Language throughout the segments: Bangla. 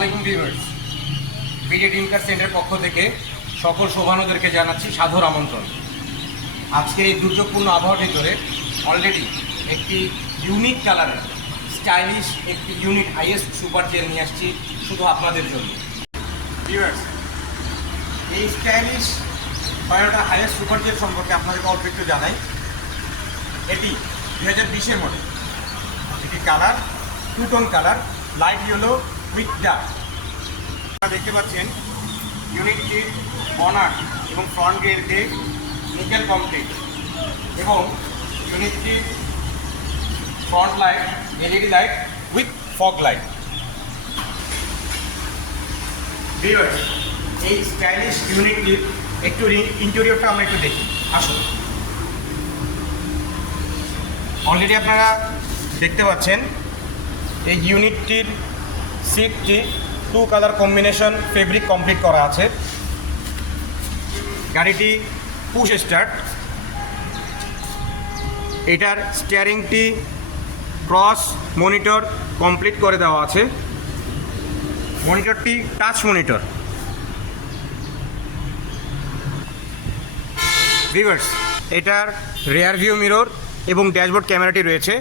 আলাইকুম ভিউয়ার্স, বিডি ড্রিম কার সেন্টারের পক্ষ থেকে সকল শোভানুদেরকে জানাচ্ছি সাদর আমন্ত্রণ। আজকে এই দুর্যোগপূর্ণ আবহাওয়ার ভিতরে অলরেডি একটি ইউনিক কালারের স্টাইলিশ একটি ইউনিট হাইয়েস্ট সুপার জেল নিয়ে আসছি শুধু আপনাদের জন্য। ভিউয়ার্স, এই stylish Toyota Hiace super GL সম্পর্কে আপনাদেরকে অল্প একটু জানাই। এটি 2020-এর মডেল। এটি colour two tone colour, light yellow with dark. আপনারা দেখতে পাচ্ছেন ইউনিটটির বনাট এবং ফ্রন্ট গ্রিলকে নিকেল কমপ্লিট এবং ইউনিটটির front light LED light with fog light. Viewers, এই স্টাইলিশ ইউনিটটির একটু ইন্টেরিয়রটা আমরা একটু দেখি। আসুন। অলরেডি আপনারা দেখতে পাচ্ছেন এই ইউনিটটির সিটটি two colour combination fabric complete করা আছে। গাড়িটি পুশ স্টার্ট। এটার স্টিয়ারিংটি ক্রস মনিটর কমপ্লিট করে দেওয়া আছে। মনিটরটি টাচ মনিটর। ভিউয়ার্স, এটার রেয়ার ভিউ মিরর এবং ড্যাশবোর্ড ক্যামেরাটি রয়েছে।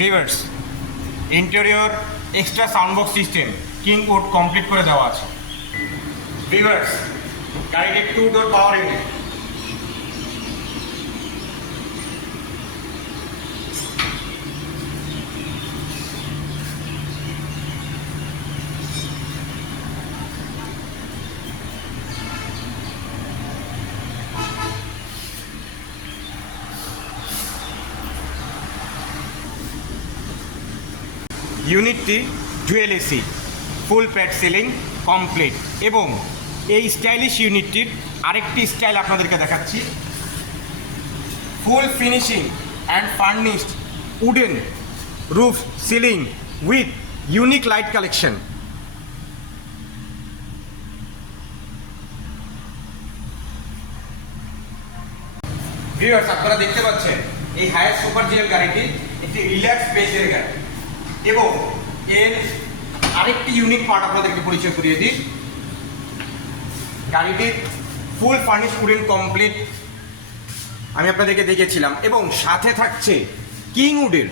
Viewers, interior extra sound box system Kenwood complete করে দেওয়া আছে। ভিউয়ার্স, গাড়িটির 2 ডোর পাওয়ার ইউনিট। ইউনিটটি dual AC, full pad ceiling complete এবং এই স্টাইলিশ ইউনিটটির আরেকটি স্টাইল আপনাদেরকে দেখাচ্ছি। Full finishing and furnished wooden roof ceiling with unique light collection. Viewers, আপনারা দেখতে পাচ্ছেন এই হাইয়েস্ট সুপার জিএল গাড়িটি একটি রিল্যাক্স বেজের গাড়ি এবং এর আরেকটি ইউনিক পার্ট আপনাদেরকে পরিচয় করিয়ে দিই। গাড়িটির ফুল ফার্নিশ উডেন কমপ্লিট আমি আপনাদেরকে দেখেছিলাম এবং সাথে থাকছে কিংউডের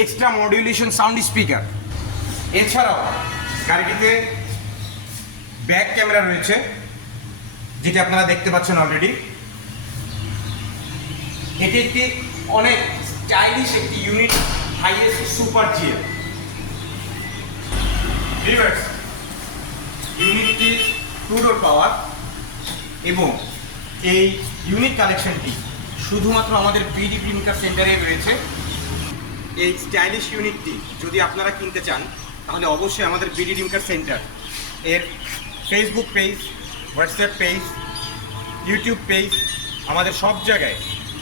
এক্সট্রা মডুলেশন সাউন্ড স্পিকার। এছাড়াও গাড়িটিতে ব্যাক ক্যামেরা রয়েছে, যেটি আপনারা দেখতে পাচ্ছেন অলরেডি। এটি একটি অনেক স্টাইলিশ একটি unit highest super GL. Viewers, ইউনিটটি 2 ডোর পাওয়ার এবং এই ইউনিক কালেকশনটি শুধুমাত্র আমাদের বিডি ড্রিম কার সেন্টারে রয়েছে। এই স্টাইলিশ ইউনিটটি যদি আপনারা কিনতে চান তাহলে অবশ্যই আমাদের বিডি ড্রিম কার সেন্টার এর Facebook page, WhatsApp page, YouTube page, আমাদের সব জায়গায়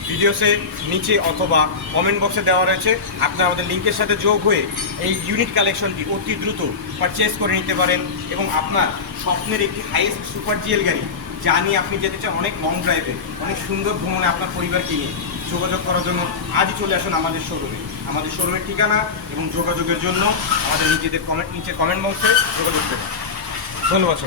ভিডিওসের নিচে অথবা কমেন্ট বক্সে দেওয়া রয়েছে। আপনারা আমাদের লিঙ্কের সাথে যোগ হয়ে এই ইউনিট কালেকশনটি অতি দ্রুত পারচেস করে নিতে পারেন এবং আপনার স্বপ্নের একটি হাইয়েস্ট সুপার জিএল গাড়ি যা নিয়ে আপনি যেতে চান অনেক লং ড্রাইভে, অনেক সুন্দর ভ্রমণে আপনার পরিবারকে নিয়ে যোগাযোগ করার জন্য আজই চলে আসুন আমাদের শোরুমে। আমাদের শোরুমের ঠিকানা এবং যোগাযোগের জন্য আমাদের নিচে কমেন্ট বক্সে যোগাযোগ করবেন। ধন্যবাদ।